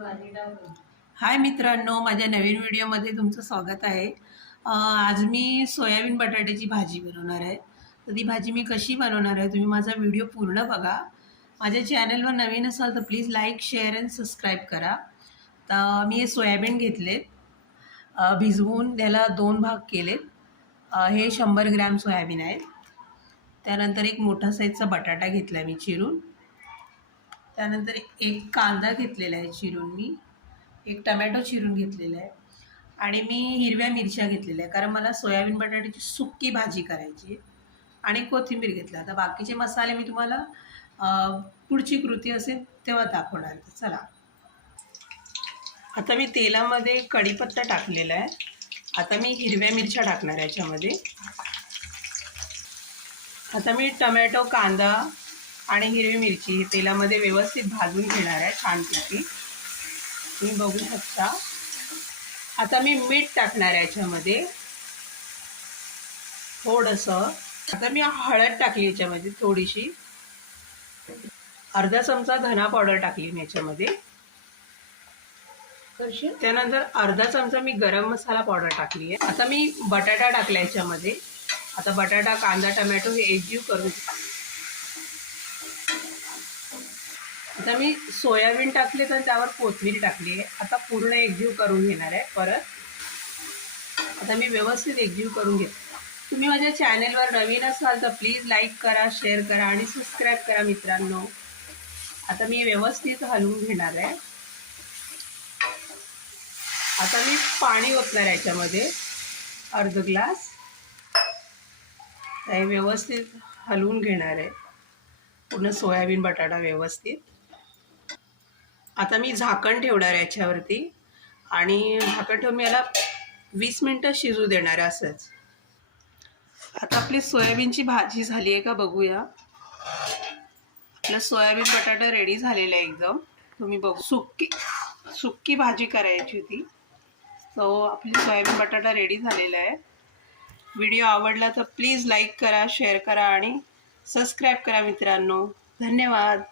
हाय मित्रांनो माझ्या नवीन व्हिडिओमध्ये तुमचं स्वागत आहे. आज मी सोयाबीन बटाट्याची भाजी बनवणार आहे. तर ती भाजी मी कशी बनवणार आहे तुम्ही माझा व्हिडिओ पूर्ण बघा. माझ्या चॅनलवर नवीन असाल तर please like share and subscribe करा. तर मी हे सोयाबीन घेतलेत. भिजवून त्याला दोन भाग केलेत. हे शंभर ग्रॅम सोयाबीन आहेत. त्यानंतर एक मोठा साईजचा बटाटा घेतला मी चिरून. त्यानंतर एक कांदा घेतलेला आहे चिरून मी. एक टमॅटो चिरून घेतलेला आहे. आणि मी हिरव्या मिरच्या घेतलेल्या आहे कारण मला सोयाबीन बटाट्याची सुक्की भाजी करायची आहे. आणि कोथिंबीर घेतला. आता बाकीचे मसाले मी तुम्हाला पुढची कृती असेल तेव्हा दाखवणार चला. आता मी तेलामध्ये कढीपत्ता टाकलेला आहे. आता मी हिरव्या मिरच्या टाकणार आहे याच्यामध्ये. आता मी टमॅटो कांदा आणि हिरवी मिरची हे तेलामध्ये व्यवस्थित भाजून घेणार आहे छानपैकी. तुम्ही बघू शकता. आता मी मीठ टाकणार आहे याच्यामध्ये. थोडंसं. आता मी हळद टाकली याच्यामध्ये थोडीशी. अर्धा चमचा धना पावडर टाकली मी याच्यामध्ये. त्यानंतर अर्धा चमचा मी गरम मसाला पावडर टाकली आहे. आता मी बटाटा टाकला याच्यामध्ये. आता बटाटा कांदा टमॅटो हे एकजीव करून आता मी सोयाबीन टाकले तर त्यावर कोथिंबीर टाकली आहे. आता पूर्ण एकजीव करून घेणार आहे परत. आता मी व्यवस्थित एकजीव करून घेते. तुम्ही माझ्या चॅनेलवर नवीन असाल तर प्लीज लाईक करा शेअर करा आणि सबस्क्राईब करा मित्रांनो. आता मी व्यवस्थित हलवून घेणार आहे. आता मी पाणी ओतणार आहे याच्यामध्ये. अर्ध ग्लास. हे व्यवस्थित हलवून घेणार आहे. पूर्ण सोयाबीन बटाटा व्यवस्थित. आता मी झाकण ठेवणार आहे याच्यावरती. आणि झाकण ठेवून मी याला वीस मिनटं शिजू देणार आहे असंच. आता आपली सोयाबीनची भाजी झाली आहे का बघूया. आपलं सोयाबीन बटाटा रेडी झालेला आहे एकदम. तुम्ही बघू सुक्की सुक्की भाजी करायची होती. सो आपली सोयाबीन बटाटा रेडी झालेला आहे. व्हिडिओ आवडला तर प्लीज लाईक करा शेअर करा आणि सबस्क्राईब करा मित्रांनो. धन्यवाद.